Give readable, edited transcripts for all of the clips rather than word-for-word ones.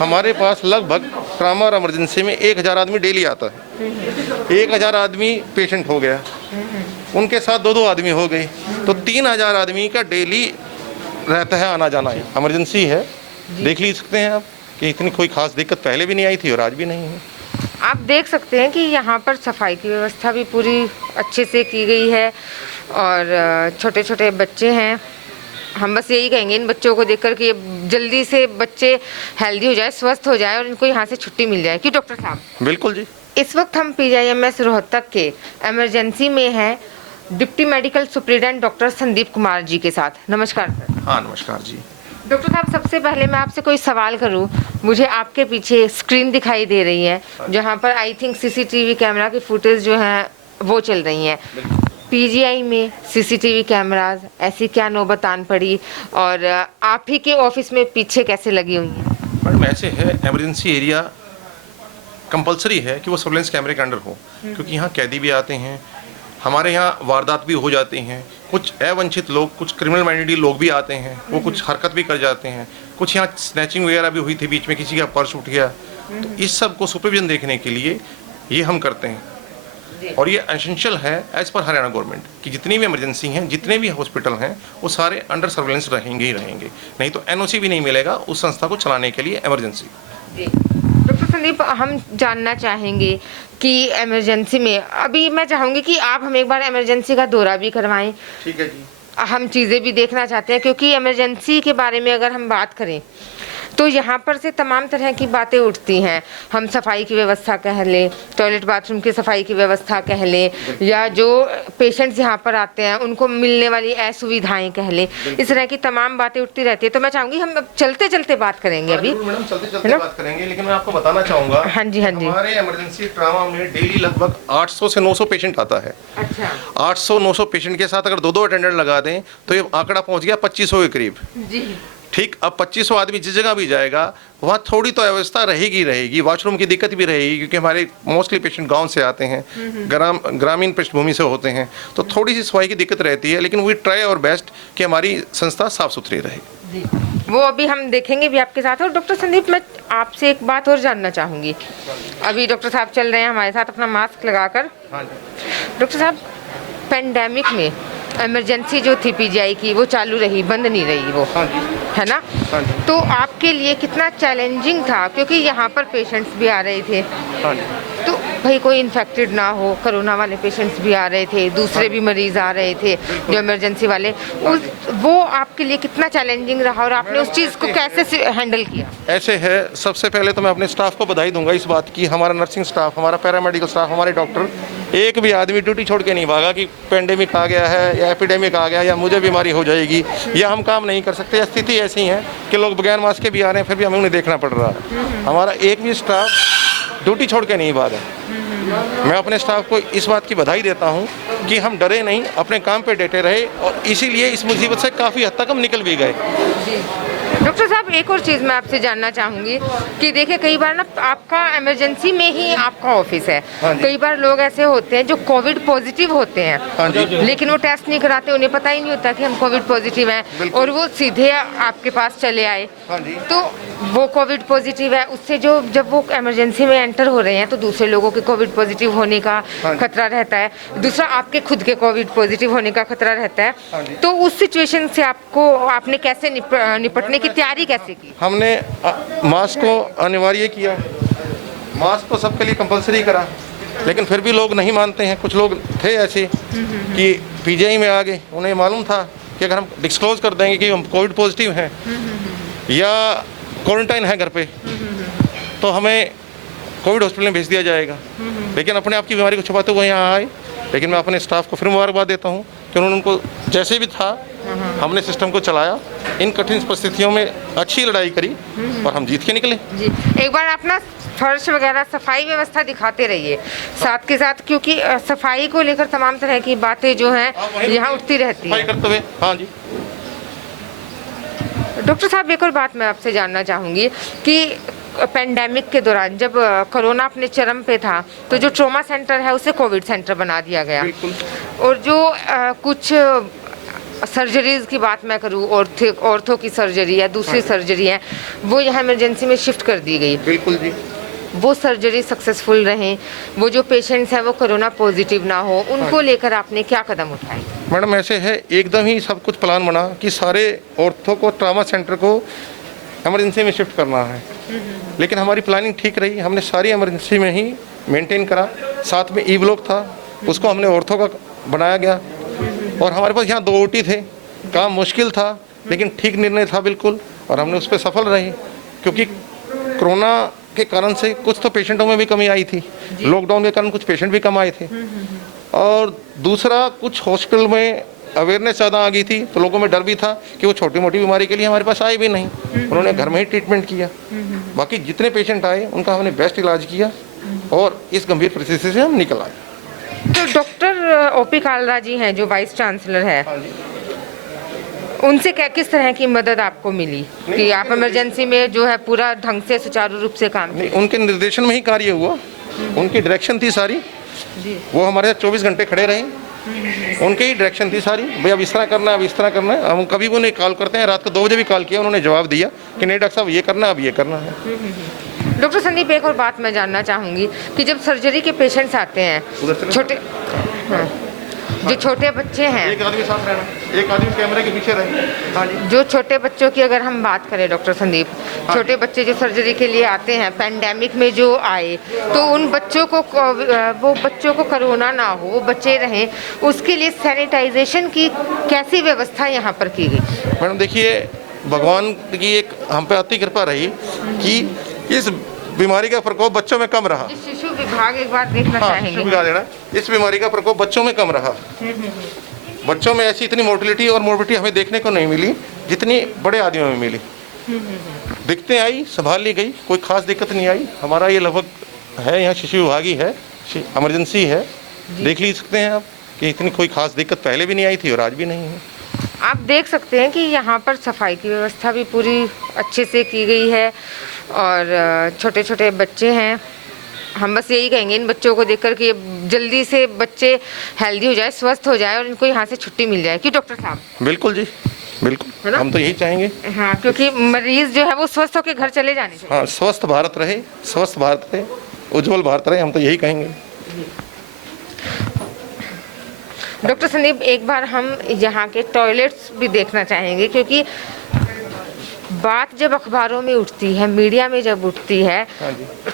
हमारे पास लगभग ट्रामा और इमरजेंसी में 1000 आदमी डेली आता है। 1000 आदमी पेशेंट हो गया, उनके साथ 2-2 आदमी हो गए, तो 3000 आदमी का डेली रहता है आना जाना। है इमरजेंसी है, देख ली सकते हैं आप कि इतनी कोई खास दिक्कत पहले भी नहीं आई थी और आज भी नहीं है। आप देख सकते हैं कि यहाँ पर सफाई की व्यवस्था भी पूरी अच्छे से की गई है और छोटे छोटे बच्चे हैं। हम बस यही कहेंगे इन बच्चों को देखकर कि जल्दी से बच्चे हेल्दी हो जाए, स्वस्थ हो जाए और इनको यहाँ से छुट्टी मिल जाए। कि डॉक्टर साहब? बिल्कुल जी। इस वक्त हम PGIMS रोहतक के इमरजेंसी में हैं deputy medical superintendent doctor Sandeep Kumar ji के साथ। नमस्कार सर। हाँ नमस्कार जी। डॉक्टर साहब, सबसे पहले मैं आपसे कोई सवाल करूं, मुझे आपके पीछे स्क्रीन दिखाई दे रही है जहां पर आई थिंक CCTV कैमरा की फुटेज जो है वो चल रही है। PGI में CCTV कैमराज ऐसी क्या नौबत आन पड़ी और आप ही के ऑफिस में पीछे कैसे लगी हुई है? मैडम ऐसे है, इमरजेंसी एरिया कंपलसरी है कि वो सर्वेलेंस कैमरे के अंडर हो, क्योंकि यहाँ कैदी भी आते हैं, हमारे यहाँ वारदात भी हो जाती हैं, कुछ अवांछित लोग, कुछ क्रिमिनल माइंडेड लोग भी आते हैं, वो कुछ हरकत भी कर जाते हैं, कुछ यहाँ स्नैचिंग वगैरह भी हुई थी बीच में, किसी का पर्स उठ गया, तो इस सब को सुपरविजन देखने के लिए ये हम करते हैं। और ये एसेंशियल है एज पर हरियाणा गवर्नमेंट कि जितनी भी इमरजेंसी हैं, जितने भी हॉस्पिटल हैं, वो सारे अंडर सर्वेलेंस रहेंगे ही रहेंगे, नहीं तो NOC भी नहीं मिलेगा उस संस्था को चलाने के लिए इमरजेंसी। डॉक्टर संदीप, हम जानना चाहेंगे कि इमरजेंसी में अभी मैं चाहूँगी कि आप हमें एक बार इमरजेंसी का दौरा भी करवाएं। ठीक है जी। हम चीज़ें भी देखना चाहते हैं क्योंकि इमरजेंसी के बारे में अगर हम बात करें तो यहाँ पर से तमाम तरह की बातें उठती हैं। हम सफाई की व्यवस्था कह लें, टॉयलेट बाथरूम की सफाई की व्यवस्था कह लें, या जो पेशेंट्स यहाँ पर आते हैं उनको मिलने वाली असुविधाएं कह लें, इस तरह की तमाम बातें उठती रहती है। तो मैं चाहूँगी हम चलते चलते बात करेंगे अभी। मैडम चलते चलते बात करेंगे, लेकिन मैं आपको बताना चाहूँगा। हाँ जी, हाँ जी। हमारे इमरजेंसी ट्रामा में डेली लगभग 800 से 900 पेशेंट आता है। अच्छा। 800-900 पेशेंट के साथ अगर 2-2 अटेंडेंट लगा दें तो ये आंकड़ा पहुँच गया 2500 के करीब। जी। ठीक, अब 2500 आदमी जिस जगह भी जाएगा वहाँ थोड़ी तो अव्यवस्था रहेगी, वॉशरूम की दिक्कत भी रहेगी, क्योंकि हमारे मोस्टली पेशेंट गांव से आते हैं, ग्रामीण पृष्ठभूमि से होते हैं, तो थोड़ी सी सफाई की दिक्कत रहती है, लेकिन वी ट्राई और बेस्ट कि हमारी संस्था साफ सुथरी रहे। वो अभी हम देखेंगे भी आपके साथ। और डॉक्टर संदीप, मैं आपसे एक बात और जानना चाहूँगी। अभी डॉक्टर साहब चल रहे हैं हमारे साथ अपना मास्क लगाकर। डॉक्टर साहब, पेंडेमिक में इमरजेंसी जो थी PGI की वो चालू रही, बंद नहीं रही वो, है ना? तो आपके लिए कितना चैलेंजिंग था, क्योंकि यहाँ पर पेशेंट्स भी आ रहे थे, तो भाई कोई इन्फेक्टेड ना हो, कोरोना वाले पेशेंट्स भी आ रहे थे, दूसरे भी मरीज आ रहे थे जो इमरजेंसी वाले, वो आपके लिए कितना चैलेंजिंग रहा और आपने उस चीज़ को कैसे हैंडल किया? ऐसे है, सबसे पहले तो मैं अपने स्टाफ को बधाई दूंगा इस बात की। हमारा नर्सिंग स्टाफ, हमारा पैरामेडिकल स्टाफ, हमारे डॉक्टर, एक भी आदमी ड्यूटी छोड़ के नहीं भागा कि पेंडेमिक आ गया है या एपिडेमिक आ गया या मुझे बीमारी हो जाएगी या हम काम नहीं कर सकते। स्थिति ऐसी है कि लोग बगैर मास्क के भी आ रहे हैं, फिर भी हमें उन्हें देखना पड़ रहा है। हमारा एक भी स्टाफ ड्यूटी छोड़ के नहीं भागा। मैं अपने स्टाफ को इस बात की बधाई देता हूं कि हम डरे नहीं, अपने काम पे डटे रहे और इसीलिए इस मुसीबत से काफ़ी हद तक हम निकल भी गए। डॉक्टर साहब, एक और चीज़ मैं आपसे जानना चाहूँगी कि देखिए कई बार ना आपका इमरजेंसी में ही आपका ऑफिस है, कई बार लोग ऐसे होते हैं जो कोविड पॉजिटिव होते हैं, लेकिन वो टेस्ट नहीं कराते, उन्हें पता ही नहीं होता कि हम कोविड पॉजिटिव हैं और वो सीधे आपके पास चले आए। तो वो कोविड पॉजिटिव है, उससे जो जब वो इमरजेंसी में एंटर हो रहे हैं तो दूसरे लोगों के कोविड पॉजिटिव होने का खतरा रहता है, दूसरा आपके खुद के कोविड पॉजिटिव होने का खतरा रहता है। तो उस सिचुएशन से आपने कैसे निपटने की तैयारी कैसे की? हमने मास्क को अनिवार्य किया, मास्क को सबके लिए कंपलसरी करा, लेकिन फिर भी लोग नहीं मानते हैं। कुछ लोग थे ऐसे कि PGI में आ गए, उन्हें मालूम था कि अगर हम डिस्क्लोज कर देंगे कि हम कोविड पॉजिटिव हैं या क्वारंटाइन है घर पे तो हमें कोविड हॉस्पिटल में भेज दिया जाएगा, लेकिन अपने आप की बीमारी को छुपाते हुए यहाँ आए। लेकिन मैं अपने स्टाफ को फिर मुबारकबाद देता हूँ कि उन्होंने उनको जैसे भी था हमने सिस्टम को चलाया, इन कठिन परिस्थितियों में अच्छी लड़ाई करी और हम जीत के निकले। जी, एक बार अपना फर्श वगैरह सफाई व्यवस्था दिखाते रहिए साथ के साथ, क्योंकि सफाई को लेकर तमाम तरह की बातें जो हैं यहाँ उठती रहती हैं। करते हुए। हाँ जी डॉक्टर साहब, एक और बात मैं आपसे जानना चाहूँगी कि पेंडेमिक के दौरान जब कोरोना अपने चरम पे था तो जो ट्रॉमा सेंटर है उसे कोविड सेंटर बना दिया गया और जो कुछ सर्जरीज की बात मैं करूँ, ऑर्थो की सर्जरी या दूसरी सर्जरी है, वो यहाँ इमरजेंसी में शिफ्ट कर दी गई। बिल्कुल जी। वो सर्जरी सक्सेसफुल रहें, वो जो पेशेंट्स हैं वो कोरोना पॉजिटिव ना हो, उनको लेकर आपने क्या कदम उठाए? मैडम ऐसे है, एकदम ही सब कुछ प्लान बना कि सारे ऑर्थो को, ट्रामा सेंटर को इमरजेंसी में शिफ्ट करना है। लेकिन हमारी प्लानिंग ठीक रही, हमने सारी इमरजेंसी में ही मेंटेन करा। साथ में ई ब्लॉक था, उसको हमने ऑर्थो का बनाया गया। और हमारे पास यहाँ 2 OT थे। काम मुश्किल था लेकिन ठीक निर्णय था बिल्कुल, और हमने उस पर सफल रहे। क्योंकि कोरोना के कारण से कुछ तो पेशेंटों में भी कमी आई थी, लॉकडाउन के कारण कुछ पेशेंट भी कम आए थे। और दूसरा, कुछ हॉस्पिटल में अवेयरनेस ज़्यादा आ गई थी, तो लोगों में डर भी था कि वो छोटी मोटी बीमारी के लिए हमारे पास आए भी नहीं, उन्होंने घर में ही ट्रीटमेंट किया। बाकी जितने पेशेंट आए उनका हमने बेस्ट इलाज किया और इस गंभीर परिस्थिति से हम निकल आए। तो डॉक्टर OP कालरा जी हैं जो वाइस चांसलर है, उनसे क्या, किस तरह की मदद आपको मिली कि आप इमरजेंसी में जो है पूरा ढंग से सुचारू रूप से काम? नहीं, उनके निर्देशन में ही कार्य हुआ, उनकी डायरेक्शन थी सारी जी। वो हमारे साथ 24 घंटे खड़े रहे, उनके ही डायरेक्शन थी सारी। भाई अब इस तरह करना है, अब इस तरह करना है। हम कभी भी उन्हें कॉल करते हैं, रात को 2 बजे भी कॉल किया, उन्होंने जवाब दिया कि नहीं डॉक्टर साहब ये करना है, अब ये करना है। डॉक्टर संदीप, एक और बात मैं जानना चाहूँगी कि जब सर्जरी के पेशेंट्स आते हैं, छोटे, हाँ, जो छोटे बच्चे हैं, एक आदमी साथ रहना, एक आदमी कैमरे के पीछे रहे। हाँ जी। जो छोटे बच्चों की अगर हम बात करें डॉक्टर संदीप, छोटे बच्चे जो सर्जरी के लिए आते हैं, पैंडेमिक में जो आए, तो उन बच्चों को, वो बच्चों को कोरोना ना हो, वो बच्चे रहें, उसके लिए सैनिटाइजेशन की कैसी व्यवस्था यहाँ पर की गई? मैडम देखिए, भगवान की एक हम पे अति कृपा रही कि इस बीमारी का प्रकोप बच्चों में कम रहा। शिशु विभाग एक बार देखना चाहेंगे। शिशु विभाग देना, इस बीमारी का प्रकोप बच्चों में कम रहा। बच्चों में ऐसी इतनी मोर्टिलिटी और मोर्बिडिटी हमें देखने को नहीं मिली जितनी बड़े आदमियों में मिली। दिक्कतें आई, संभाल ली गई, कोई खास दिक्कत नहीं आई। हमारा ये लगभग है, यहाँ शिशु विभाग ही है, इमरजेंसी है, देख ली सकते हैं आप कि इतनी कोई खास दिक्कत पहले भी नहीं आई थी और आज भी नहीं है। आप देख सकते हैं कि यहाँ पर सफाई की व्यवस्था भी पूरी अच्छे से की गई है और छोटे छोटे बच्चे हैं। हम बस यही कहेंगे इन बच्चों को देखकर कि जल्दी से बच्चे हेल्दी हो जाए, स्वस्थ हो जाए और इनको यहाँ से छुट्टी मिल जाए, कि डॉक्टर साहब? बिल्कुल जी, बिल्कुल, हम तो यही चाहेंगे। हाँ, क्योंकि मरीज जो है वो स्वस्थ होकर घर चले जाने चाहिए। हाँ, स्वस्थ भारत रहे, स्वस्थ भारत रहे, उज्जवल भारत रहे, हम तो यही कहेंगे। डॉक्टर संदीप, एक बार हम यहाँ के टॉयलेट्स भी देखना चाहेंगे, क्योंकि बात जब अखबारों में उठती है, मीडिया में जब उठती है,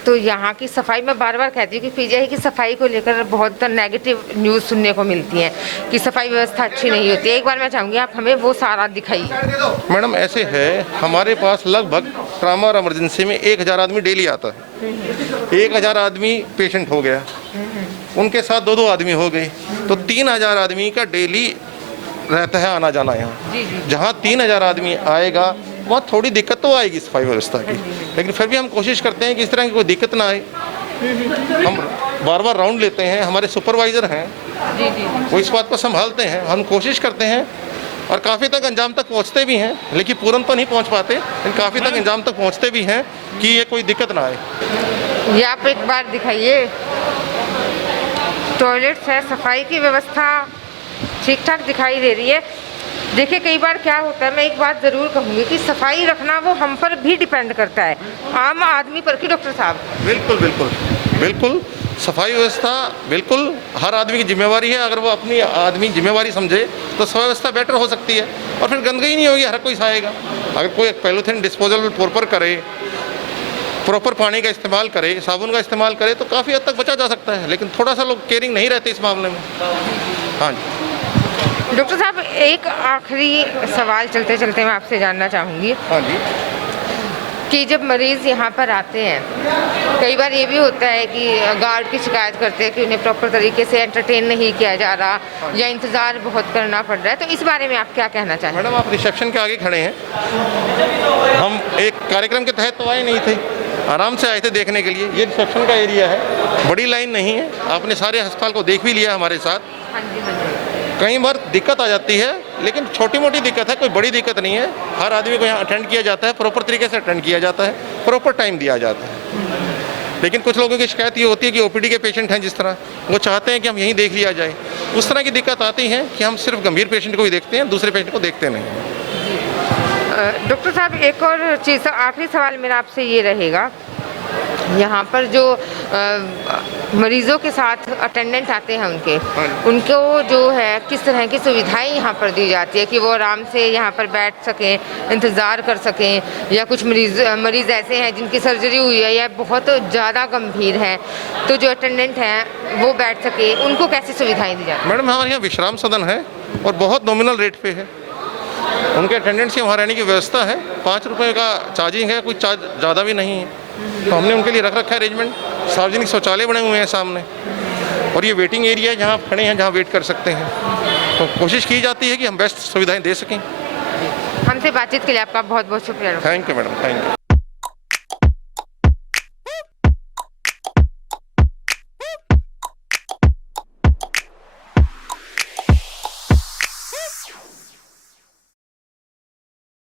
तो यहाँ की सफाई, मैं बार बार कहती हूँ कि पीजीआई की सफाई को लेकर बहुत नेगेटिव न्यूज़ सुनने को मिलती है कि सफाई व्यवस्था अच्छी नहीं होती है। एक बार मैं चाहूँगी आप हमें वो सारा दिखाइए। मैडम ऐसे है, हमारे पास लगभग ट्रामा और इमरजेंसी में 1000 आदमी डेली आता है। 1000 आदमी पेशेंट हो गया, उनके साथ 2-2 आदमी हो गए, तो 3000 आदमी का डेली रहता है आना जाना यहाँ। जहाँ 3000 आदमी आएगा वहाँ थोड़ी दिक्कत तो आएगी सफाई व्यवस्था की, लेकिन फिर भी हम कोशिश करते हैं कि इस तरह की कोई दिक्कत ना आए। हम बार बार राउंड लेते हैं, हमारे सुपरवाइज़र हैं वो इस बात को संभालते हैं, हम कोशिश करते हैं और काफ़ी तक अंजाम तक पहुँचते भी हैं, लेकिन पूर्ण तो नहीं पहुँच पाते, लेकिन काफ़ी तक अंजाम तक पहुँचते भी हैं कि ये कोई दिक्कत ना आए। ये आप एक बार दिखाइए, टॉयलेट्स है, सफाई की व्यवस्था ठीक ठाक दिखाई दे रही है। देखिए, कई बार क्या होता है, मैं एक बात ज़रूर कहूँगी कि सफाई रखना वो हम पर भी डिपेंड करता है, आम आदमी पर, कि डॉक्टर साहब? बिल्कुल बिल्कुल बिल्कुल, सफाई व्यवस्था बिल्कुल हर आदमी की जिम्मेवारी है। अगर वो अपनी आदमी जिम्मेवारी समझे तो सफाई व्यवस्था बेटर हो सकती है और फिर गंदगी नहीं होगी, हर कोई सहायगा। अगर कोई पॉलीथीन डिस्पोजल प्रॉपर करे, प्रॉपर पानी का इस्तेमाल करे, साबुन का इस्तेमाल करे, तो काफ़ी हद तक बचा जा सकता है। लेकिन थोड़ा सा लोग केयरिंग नहीं रहते इस मामले में। हाँ जी डॉक्टर साहब, एक आखिरी सवाल चलते चलते मैं आपसे जानना चाहूँगी। हाँ जी, कि जब मरीज़ यहाँ पर आते हैं, कई बार ये भी होता है कि गार्ड की शिकायत करते हैं कि उन्हें प्रॉपर तरीके से एंटरटेन नहीं किया जा रहा या इंतज़ार बहुत करना पड़ रहा है, तो इस बारे में आप क्या कहना चाहेंगे? मैडम आप रिसेप्शन के आगे खड़े हैं, हम एक कार्यक्रम के तहत तो आए नहीं थे, आराम से आए थे देखने के लिए। ये रिसेप्शन का एरिया है, बड़ी लाइन नहीं है, आपने सारे अस्पताल को देख भी लिया हमारे साथ। हाँ जी, हाँ जी। कई बार दिक्कत आ जाती है, लेकिन छोटी मोटी दिक्कत है, कोई बड़ी दिक्कत नहीं है। हर आदमी को यहाँ अटेंड किया जाता है, प्रॉपर तरीके से अटेंड किया जाता है, प्रॉपर टाइम दिया जाता है। लेकिन कुछ लोगों की शिकायत ये होती है कि ओपीडी के पेशेंट हैं, जिस तरह वो चाहते हैं कि हम यहीं देख लिया जाए, उस तरह की दिक्कत आती है कि हम सिर्फ गंभीर पेशेंट को ही देखते हैं, दूसरे पेशेंट को देखते नहीं। डॉक्टर साहब एक और चीज़, आखिरी सवाल मेरा आपसे ये रहेगा, यहाँ पर जो मरीज़ों के साथ अटेंडेंट आते हैं उनको जो है किस तरह की सुविधाएं यहाँ पर दी जाती है कि वो आराम से यहाँ पर बैठ सकें, इंतज़ार कर सकें, या कुछ मरीज़ ऐसे हैं जिनकी सर्जरी हुई है या बहुत ज़्यादा गंभीर है, तो जो अटेंडेंट हैं वो बैठ सके, उनको कैसी सुविधाएँ दी जाती हैं? मैडम हमारे यहाँ विश्राम सदन है और बहुत नॉमिनल रेट पे है, उनके अटेंडेंट्स के वहाँ रहने की व्यवस्था है, 5 रुपये का चार्जिंग है, कोई चार्ज ज़्यादा भी नहीं है। तो हमने उनके लिए रख रखा है अरेंजमेंट, सार्वजनिक शौचालय बने हुए हैं सामने, और ये वेटिंग एरिया है जहाँ आप खड़े हैं, जहाँ वेट कर सकते हैं। तो कोशिश की जाती है कि हम बेस्ट सुविधाएं दे सकें। हमसे बातचीत के लिए आपका बहुत बहुत शुक्रिया। Thank you madam, thank you.